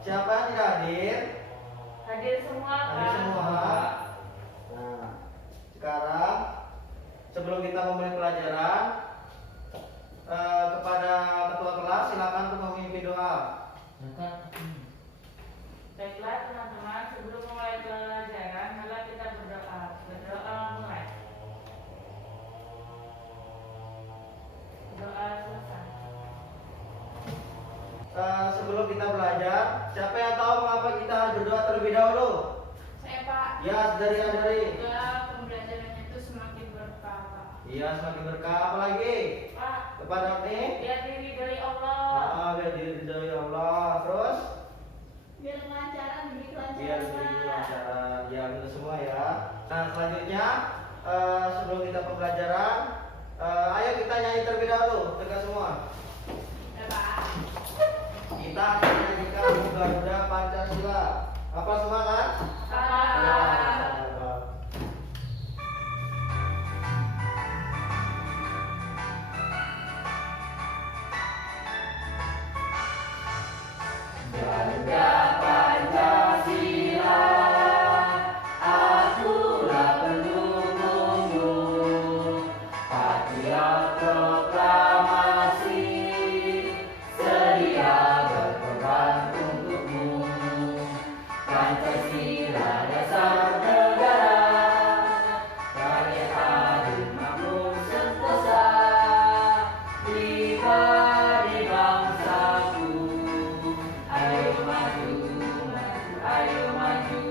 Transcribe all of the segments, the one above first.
Siapa yang tidak hadir? Hadir semua, Pak. Hadir semua. Nah, sekarang sebelum kita memulai pelajaran, kepada ketua kelas silakan untuk memimpin doa. Baiklah teman-teman, sebelum mulai pelajaran, mari kita berdoa. Berdoa mulai. Doa selesai. Sebelum kita belajar, siapa yang tahu mengapa kita harus berdoa terlebih dahulu? Saya, Pak. Ya, dari. Semoga pembelajarannya itu semakin berkah, Pak. Iya, semakin berkah. Apalagi? Pak, Kepada ini? biar diri dari Allah. Biar diri dari Allah. Terus? Biar kelancaran, demi Biar kelancaran, diri Pak. kelancaran. Ya, itu semua ya. Nah, selanjutnya sebelum kita pembelajaran, ayo kita nyanyi terlebih dahulu. Tegak semua. Ya, Pak. Kita akan menyanyikan Garuda Pancasila. Apa semua kan? Pak. Garuda Pancasila, akulah pendukungmu, patriot proklamasi, sedia berkorban untukmu. Pancasila dasar negara, rakyat adil makmur sentosa, pribadi bangsaku. Ayo maju, maju, ayo maju,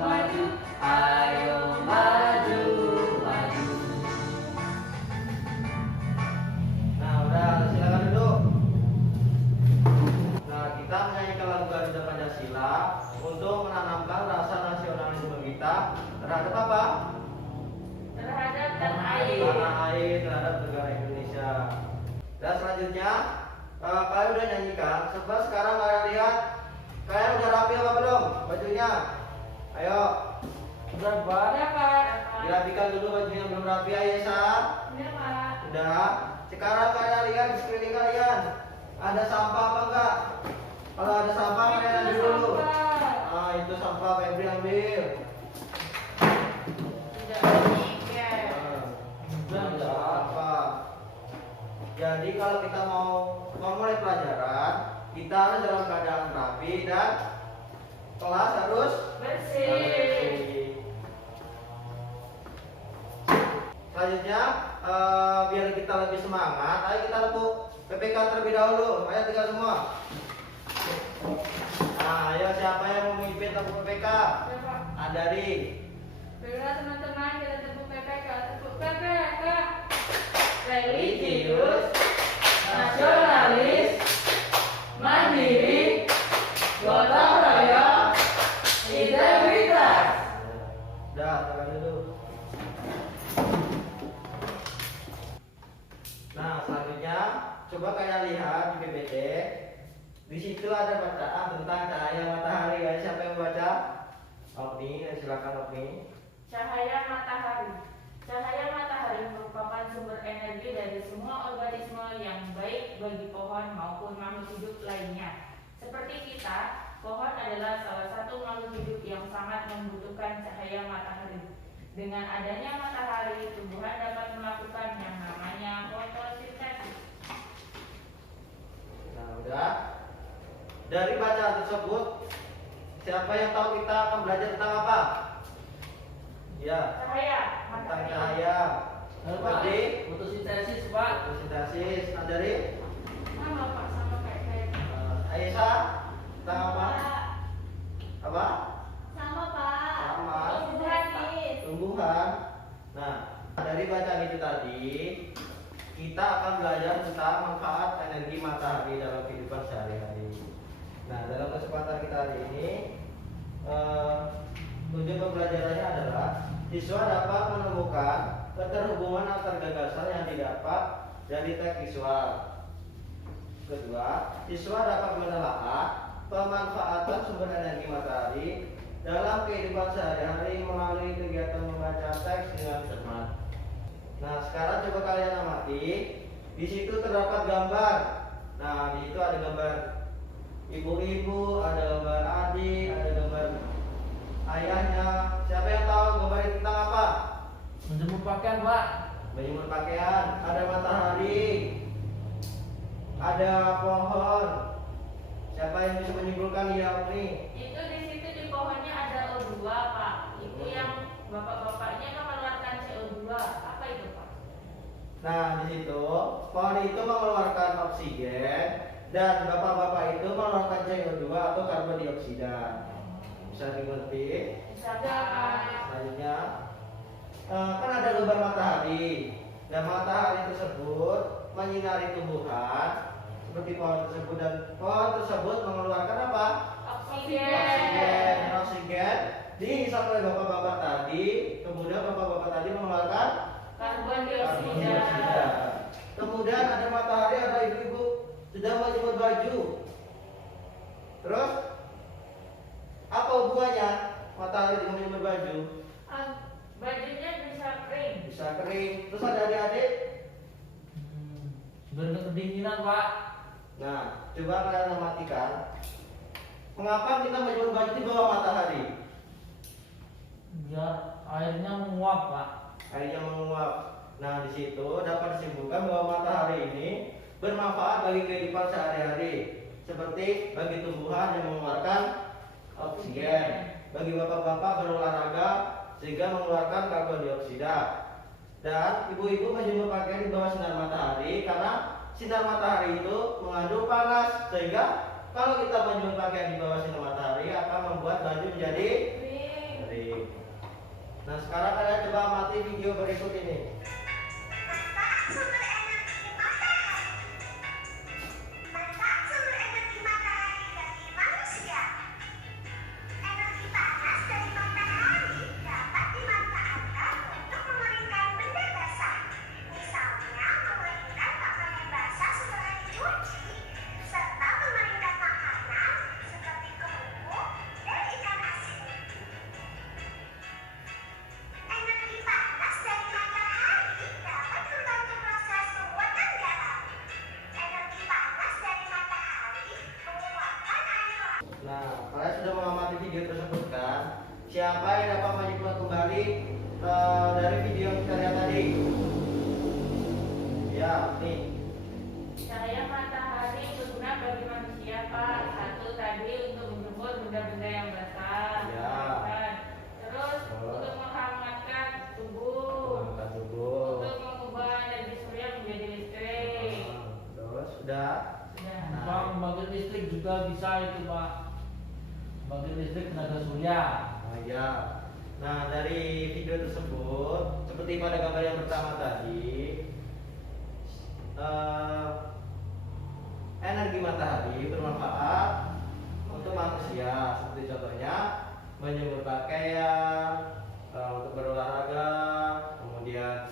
maju, ayo maju, maju. Nah, udah silakan duduk. Nah, kita menyanyikan lagu Garuda Pancasila untuk menanamkan rasa nasionalisme kita terhadap apa? Terhadap tanah air. Tanah air, terhadap negara Indonesia. Dan selanjutnya, kalian udah nyanyikan. Sekarang kalian lihat, kalian udah rapi apa belum bajunya? Ayo, Ya, Pak. dirapikan dulu bajunya belum rapi, Ayesa. Ya, Pak. Udah. Sekarang kalian lihat di sekeliling kalian ada sampah apa enggak? Kalau ada sampah kalian ambil dulu. Ah, itu sampah Febri ambil. Tidak mikir. Tidak apa. Jadi kalau kita mau memulai pelajaran, kita harus dalam keadaan rapi dan kelas harus Bersih. Selanjutnya, biar kita lebih semangat, ayo kita tepuk PPK terlebih dahulu. Ayo tiga semua. Nah, ayo siapa yang mau memimpin tepuk PPK? Ya, Pak. Andari. Baiklah teman-teman, kita tepuk PPK. Tepuk PPK. Religius, nasionalis, mandiri, gotong royong, integritas. Udah, tangan dulu. Nah, selanjutnya coba kalian lihat di PPT. Di situ ada bacaan tentang cahaya matahari. Guys, siapa yang baca? Opni, silakan Opni. Cahaya matahari. Cahaya matahari merupakan sumber energi dari semua organisme yang baik bagi pohon maupun makhluk hidup lainnya. Seperti kita, pohon adalah salah satu makhluk hidup yang sangat membutuhkan cahaya matahari. Dengan adanya matahari, tumbuhan dapat melakukan yang namanya fotosintesis. Nah, udah. Dari bacaan tersebut, siapa yang tahu kita akan belajar tentang apa? Ya, Cahaya tentang matahari. cahaya. Tadi Fotosintesis, Pak. fotosintesis. Andari, Sama, Pak, sama kayak saya. Aisyah, tentang apa? Apa? Sama Pak. Sama. Tumbuhan. Tumbuhan. Nah, dari bacaan itu tadi, kita akan belajar tentang manfaat energi matahari dalam kehidupan sehari-hari. Nah, dalam kesempatan kita hari ini. Tujuan pembelajarannya adalah siswa dapat menemukan keterhubungan antar gagasan yang didapat dari teks visual. Kedua, siswa dapat menelaah pemanfaatan sumber energi matahari dalam kehidupan sehari-hari melalui kegiatan membaca teks dengan cermat. Nah, sekarang coba kalian amati. Di situ terdapat gambar. Nah, di situ ada gambar ibu-ibu, ada gambar adik, ada gambar ayahnya. Siapa yang tahu gambar ini tentang apa? Menjemur pakaian, Pak. Menjemur pakaian. Ada matahari, ada pohon. Siapa yang bisa menyimpulkan ya ini? Itu di situ di pohonnya ada O2, Pak. Itu yang bapak-bapaknya mengeluarkan CO2. Apa itu, Pak? Nah, di situ pohon itu mengeluarkan oksigen dan bapak-bapak itu mengeluarkan CO2 atau karbon dioksida. Bisa dimengerti? Bisa nggak, Pak? Selanjutnya, kan ada gambar matahari. Dan matahari tersebut menyinari tumbuhan seperti pohon tersebut, dan pohon tersebut mengeluarkan apa? Oksigen. Oksigen dihisap oleh bapak-bapak tadi. Kemudian bapak-bapak tadi mengeluarkan Karbon karbon dioksida. dioksida. Kemudian ada matahari, ada ibu-ibu sedang menjemur baju. Terus apa hubungannya matahari dengan menjemur baju? Bajunya bisa kering. Bisa kering. Terus ada adik-adik. Biar nggak kedinginan, Pak. Nah, coba kalian amatikan. Mengapa kita menjemur baju di bawah matahari? Biar airnya menguap, Pak. Airnya menguap. Nah, di situ dapat disimpulkan bahwa matahari ini bermanfaat bagi kehidupan sehari-hari, seperti bagi tumbuhan yang mengeluarkan oksigen, bagi bapak-bapak berolahraga sehingga mengeluarkan karbon dioksida, dan ibu-ibu menjemur pakaian di bawah sinar matahari karena sinar matahari itu mengandung panas, sehingga kalau kita menjemur pakaian di bawah sinar matahari akan membuat baju menjadi kering. Nah, sekarang kalian coba amati video berikut ini. Manfaat sumber energi matahari. Manfaat sumber energi matahari bagi manusia. Energi panas dari matahari dapat dimanfaatkan untuk mengeringkan benda basah. Misalnya mengeringkan pakaian basah setelah dicuci, serta mengeringkan makanan seperti kerupuk dan ikan asin. Energi panas dari matahari dapat membantu proses pembuatan garam. Energi panas dari matahari menguapkan air laut. Nah, kalian sudah mengamati video tersebut kan? Siapa yang dapat menyimpulkan kembali dari video yang kita lihat tadi? Ya, nih. Cahaya matahari berguna bagi manusia, Pak. Satu tadi untuk menjemur benda-benda yang basah. Ya. Kan? Terus untuk menghangatkan tubuh, Mengangkat tubuh. untuk mengubah energi surya menjadi listrik. Terus sudah. Sudah. Pak, pembangkit listrik juga bisa itu, Pak. Pembangkit listrik tenaga surya. Nah, ya. Nah, dari video tersebut, seperti pada gambar yang pertama tadi, energi matahari bermanfaat untuk manusia, seperti contohnya menjemur pakaian, untuk berolahraga, kemudian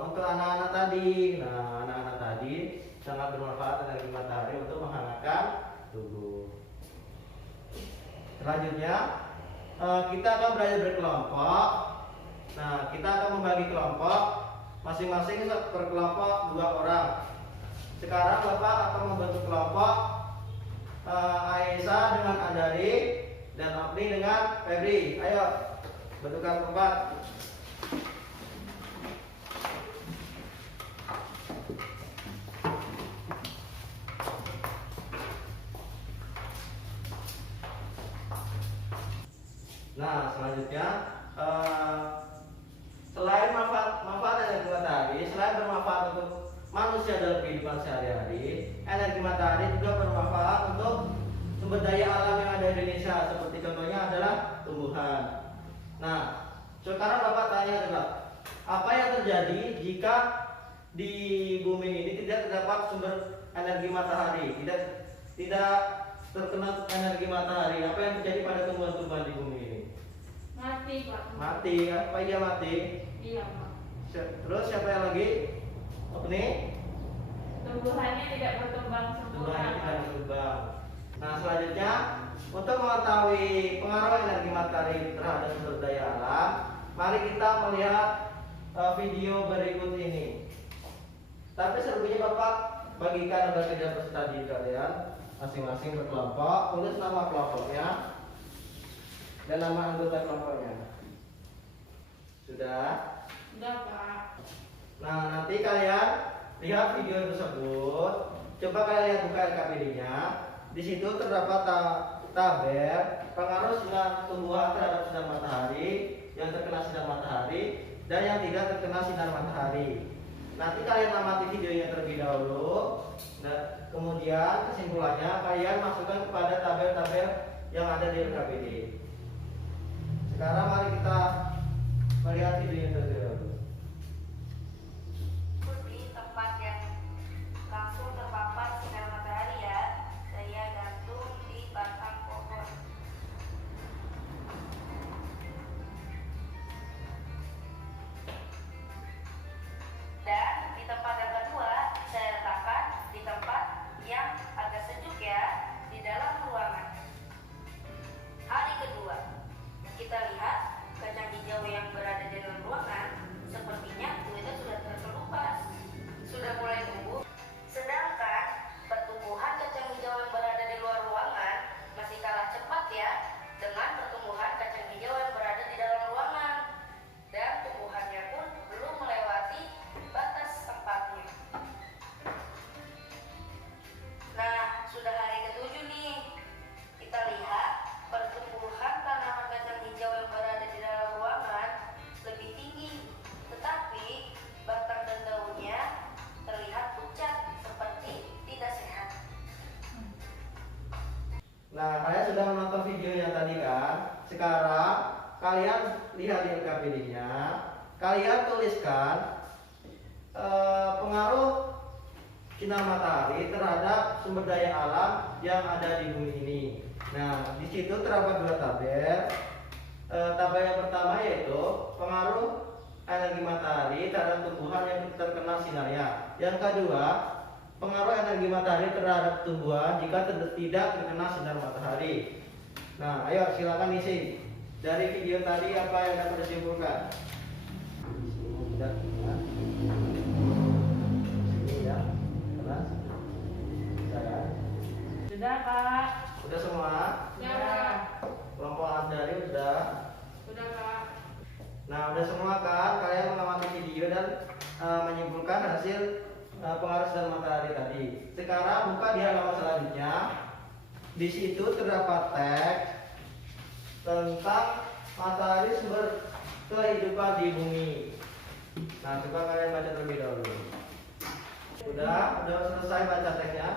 untuk anak-anak tadi. Nah, anak-anak tadi sangat bermanfaat energi matahari untuk menghangatkan tubuh. Selanjutnya kita akan belajar berkelompok. Nah, kita akan membagi kelompok masing-masing per kelompok 2 orang. Sekarang Bapak akan membentuk kelompok Aisyah dengan Andari dan Apni dengan Febri. Ayo, bentukkan kelompok. Nah, selanjutnya selain manfaat energi matahari, selain bermanfaat untuk manusia dalam kehidupan sehari-hari, energi matahari juga bermanfaat untuk sumber daya alam yang ada di Indonesia, seperti contohnya adalah tumbuhan. Nah, sekarang Bapak tanya coba, apa yang terjadi jika di bumi ini tidak terdapat sumber energi matahari, tidak terkena energi matahari, apa yang terjadi pada tumbuhan-tumbuhan di bumi ini? Mati, Pak. Mati, apa iya mati? Iya, Pak. Terus siapa yang lagi? Apa nih? Tumbuhannya tidak berkembang Tumbuhan sempurna, tidak Pak. berkembang. Nah, selanjutnya untuk mengetahui pengaruh energi matahari terhadap sumber daya alam, mari kita melihat video berikut ini. Tapi sebelumnya Bapak bagikan kepada kerja peserta didik kalian masing-masing berkelompok, tulis nama kelompoknya dan nama anggota kelompoknya. Sudah? Sudah, Pak. Nah, nanti kalian lihat video tersebut. Coba kalian lihat buka LKPD-nya. Di situ terdapat tabel pengaruh sinar tumbuhan terhadap sinar matahari, yang terkena sinar matahari dan yang tidak terkena sinar matahari. Nanti kalian amati videonya terlebih dahulu. Dan kemudian kesimpulannya kalian masukkan kepada tabel-tabel yang ada di LKPD. Sekarang mari kita melihat videonya terlebih dahulu. Di tempat yang langsung terpapar sinar matahari ya, saya gantung di batang pohon. Dan di tempat yang kedua saya letakkan di tempat yang agak sejuk ya, di dalam ruangan. Hari kedua, kita lihat kacang hijau yang berada di dalam ruangan sepertinya kulitnya sudah terkelupas, sudah mulai tumbuh. Sedangkan pertumbuhan kacang hijau yang berada di luar ruangan masih kalah cepat ya dengan pertumbuhan kacang hijau yang berada di dalam ruangan. Dan tumbuhannya pun belum melewati batas tempatnya. Nah, sudah hari ketujuh nih. Kita lihat pertumbuhan tanaman kacang hijau yang berada di dalam ruangan lebih tinggi, tetapi batang dan daunnya terlihat pucat seperti tidak sehat. Nah, kalian sudah menonton videonya tadi kan? Sekarang kalian lihat di LKPD-nya. Kalian tuliskan pengaruh sinar matahari terhadap sumber daya alam yang ada di bumi ini. Nah, di situ terdapat dua tabel. Tabel yang pertama yaitu pengaruh energi matahari terhadap tumbuhan yang terkena sinarnya. Yang kedua, pengaruh energi matahari terhadap tumbuhan jika tidak terkena sinar matahari. Nah, ayo silakan isi. Dari video tadi apa yang dapat disimpulkan? Sini ya, keras. Saya. Sudah, Pak. Udah semua? Ya, Pak. Kelompok Andari udah. Sudah, Pak. Nah, udah semua kan? Kalian mengamati video dan menyimpulkan hasil pengaruh sinar matahari tadi. Sekarang buka di halaman selanjutnya. Di situ terdapat teks tentang matahari sumber kehidupan di bumi. Nah, coba kalian baca terlebih dahulu. Udah selesai baca teksnya?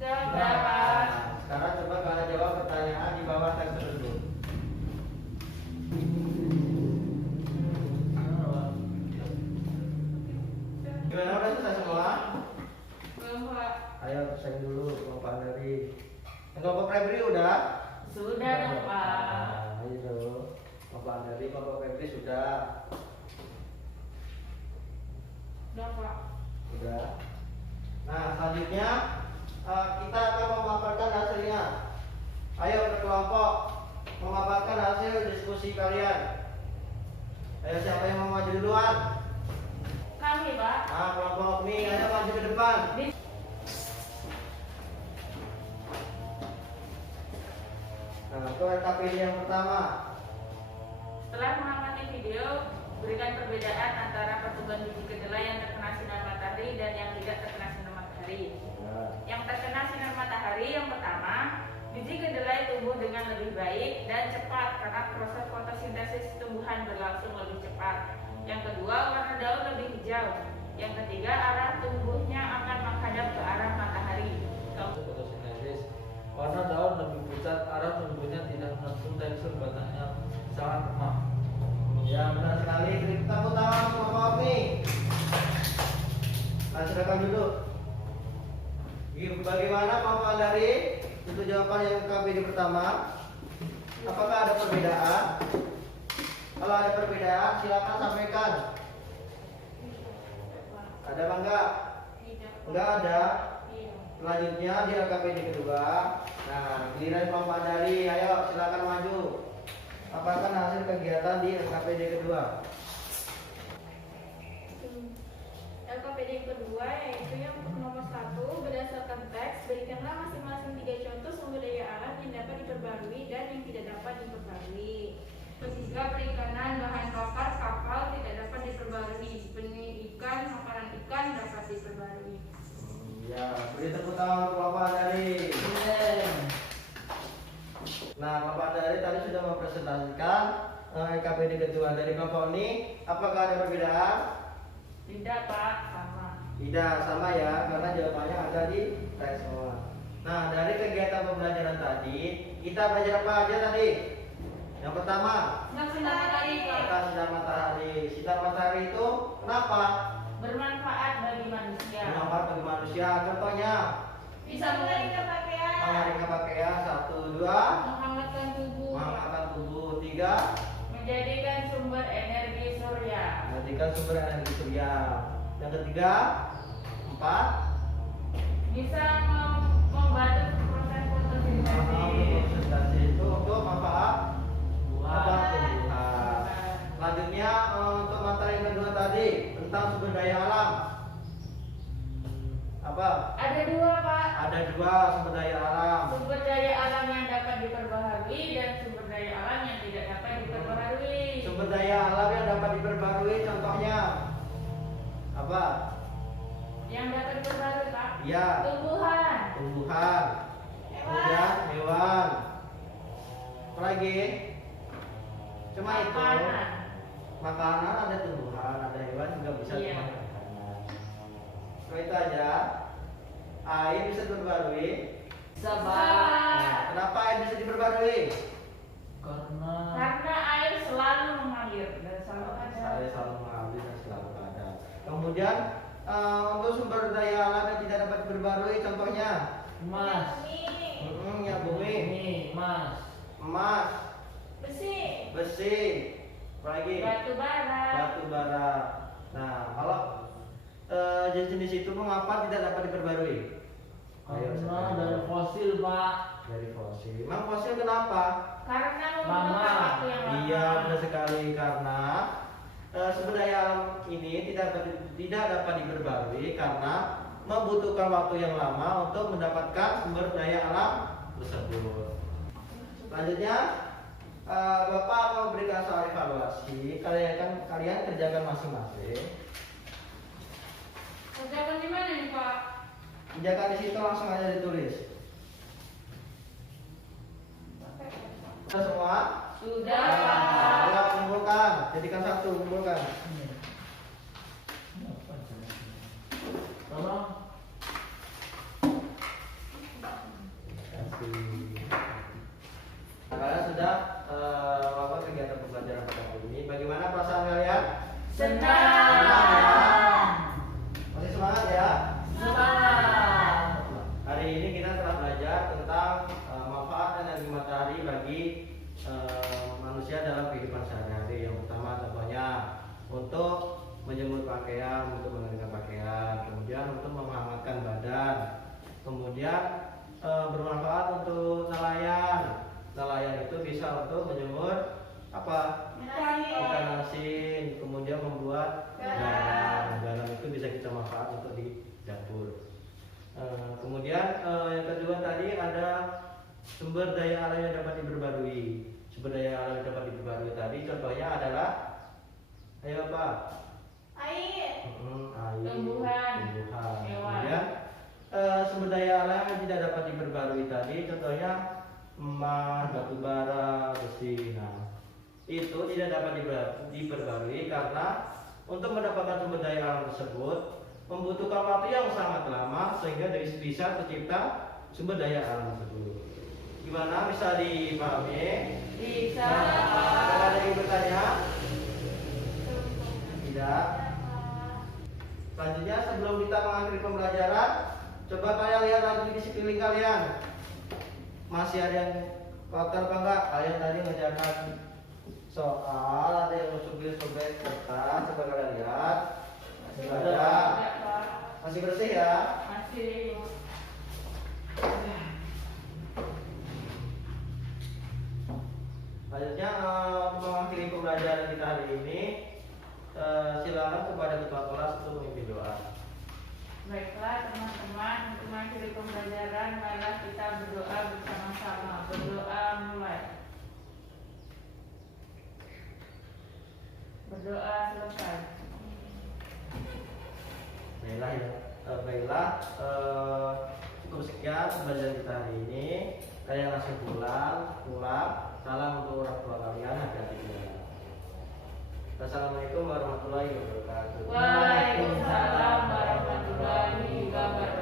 Sudah, Pak. Nah, sekarang coba kalian jawab pertanyaan di bawah teks tersebut. Gimana, udah selesai semua? Belum, Pak. Ayo persaing dulu kelompok dari kelompok Febri udah? Sudah dong, Pak. Nah, ayo kelompok dari kelompok Febri sudah. Sudah, Pak. Udah. Nah, selanjutnya kita akan memaparkan hasilnya. Ayo berkelompok memaparkan hasil diskusi kalian. Ayo, siapa yang mau maju duluan? Kami, Pak. Nah, kelompok ini ayo maju ke depan. Nah, itu LKPD yang pertama. Setelah mengamati video, berikan perbedaan antara pertumbuhan biji kedelai yang terkena sinar matahari dan yang tidak terkena sinar matahari. Nah, Yang terkena sinar matahari yang pertama, biji kedelai tumbuh dengan lebih baik dan cepat karena proses fotosintesis tumbuhan berlangsung lebih cepat. Yang kedua, warna daun lebih hijau. Yang ketiga, arah tumbuhnya akan menghadap ke arah matahari. Fotosintesis. Warna daun lebih pucat, arah tumbuhnya tidak menentu, tekstur batangnya sangat lemah. ya benar sekali. Beri tepuk tangan untuk kelompok nih. Nah, silakan duduk. Bagaimana kelompok dari untuk jawab jawaban yang KPD pertama? Apakah ada perbedaan? Kalau ada perbedaan, silakan sampaikan. Ada apa enggak? Enggak ada. Selanjutnya di LKPD kedua. Nah, giliran Bapak Dari, ayo silakan maju. Apakah hasil kegiatan di LKPD kedua? LKPD kedua yaitu yang untuk nomor 1, berdasarkan teks berikanlah masing-masing 3 contoh sumber daya alam yang dapat diperbarui dan yang tidak dapat diperbarui. Ketiga, perikanan, bahan bakar kapal tidak dapat diperbarui. Benih ikan, makanan ikan dapat diperbarui. Ya, beri tepuk tangan untuk Bapak Dari. Nah, Bapak Dari tadi sudah mempresentasikan LKPD kedua dari Bapak Oni. Apakah ada perbedaan? Tidak, Pak, sama. Tidak, sama ya, karena jawabannya ada di teks semua. Nah, dari kegiatan pembelajaran tadi, kita belajar apa aja tadi? Yang pertama, Sinar matahari, Pak. tentang sinar matahari. Sinar matahari itu kenapa? Bermanfaat bagi manusia. Bermanfaat bagi manusia. Contohnya, Bisa Mengenai pakaian. mengharingkan pakaian. 1, 2, menghangatkan tubuh. menghangatkan tubuh. 3, Menjadikan sumber energi surya. menjadikan sumber energi surya. Yang ketiga, 4, Bisa membantu proses fotosintese. konsentrasi itu untuk manfaat Buah. tumbuhan. Selanjutnya untuk materi yang kedua tadi tentang sumber daya alam. Apa? Ada 2, Pak. Ada 2 sumber daya alam. Sumber daya alam yang dapat diperbaharui dan sumber daya alam yang tidak dapat diperbaharui. Sumber daya alam yang dapat diperbarui contohnya apa? Yang dapat diperbaharui, Pak. Ya, Tumbuhan. tumbuhan. Kemudian hewan. Apa lagi? Cuma itu. Makanan. Makanan ada tumbuhan, ada hewan juga bisa Iya. dimakan makanan. Cuma itu aja. Air bisa diperbarui. Sabar. Kenapa air bisa diperbarui? Karena air selalu mengalir dan selalu ada. Saya selalu mengalir dan selalu ada. Kemudian untuk sumber daya alam yang tidak dapat diperbarui contohnya Emas. ya bumi, Emas. emas, Besi. besi, apa lagi? Batu bara. Batu bara. Nah, kalau jenis-jenis itu mengapa tidak dapat diperbarui? Ayo, Karena silakan. dari fosil, Pak. Dari fosil. Memang fosil kenapa? Karena Lama. membutuhkan waktu yang lama. Iya, benar sekali karena sumber daya alam ini tidak dapat diperbarui karena membutuhkan waktu yang lama untuk mendapatkan sumber daya alam tersebut. Selanjutnya, Bapak mau berikan soal evaluasi. Kalian kerjakan masing-masing. Kerjakan di mana nih, Pak? Kerjakan di situ langsung aja ditulis. Sudah semua? Sudah, Nah, Pak. ayo kumpulkan. Jadikan satu, kumpulkan. Tolong. Kasih. Nah, kalian sudah melakukan kegiatan pembelajaran pada hari ini. Bagaimana perasaan kalian? Senang. Masih semangat ya? Semangat. Hari ini kita telah belajar tentang manfaat energi matahari bagi manusia dalam kehidupan sehari-hari. Yang pertama contohnya untuk menjemur pakaian, untuk mengeringkan pakaian, kemudian untuk menghangatkan badan, kemudian bermanfaat untuk nelayan. Nelayan itu bisa untuk menjemur apa? Ikan asin, kemudian membuat garam. Garam itu bisa kita manfaat untuk di dapur. Kemudian yang kedua tadi ada sumber daya alam yang dapat diperbarui. Sumber daya alam yang dapat diperbarui tadi contohnya adalah ayo apa? Air. Air, Tumbuhan, tumbuhan. hewan. Kemudian sumber daya alam yang tidak dapat diperbarui tadi contohnya emas, batu bara, besi. Nah, itu tidak dapat diperbarui karena untuk mendapatkan sumber daya alam tersebut membutuhkan waktu yang sangat lama sehingga bisa tercipta sumber daya alam tersebut. Gimana, bisa dipahami? Bisa. Apakah ada yang bertanya? Tidak. Selanjutnya sebelum kita mengakhiri pembelajaran, coba kalian lihat lagi di sekeliling kalian. masih ada yang kotor apa enggak? Kalian tadi ngerjakan soal, ada yang sobek kertas, coba kalian lihat. Masih ada. Ada, Pak. Masih bersih ya? Masih. Selanjutnya untuk mengakhiri pembelajaran kita hari ini, silakan kepada ketua kelas untuk memimpin doa. Baiklah teman-teman, untuk mengakhiri pembelajaran, marilah kita berdoa bersama-sama. Berdoa mulai. Berdoa selesai. Baiklah, cukup sekian pembelajaran kita hari ini. Kalian langsung pulang. Salam untuk orang tua kalian, hati-hati di jalan. Assalamualaikum warahmatullahi wabarakatuh. Waalaikumsalam warahmatullahi wabarakatuh.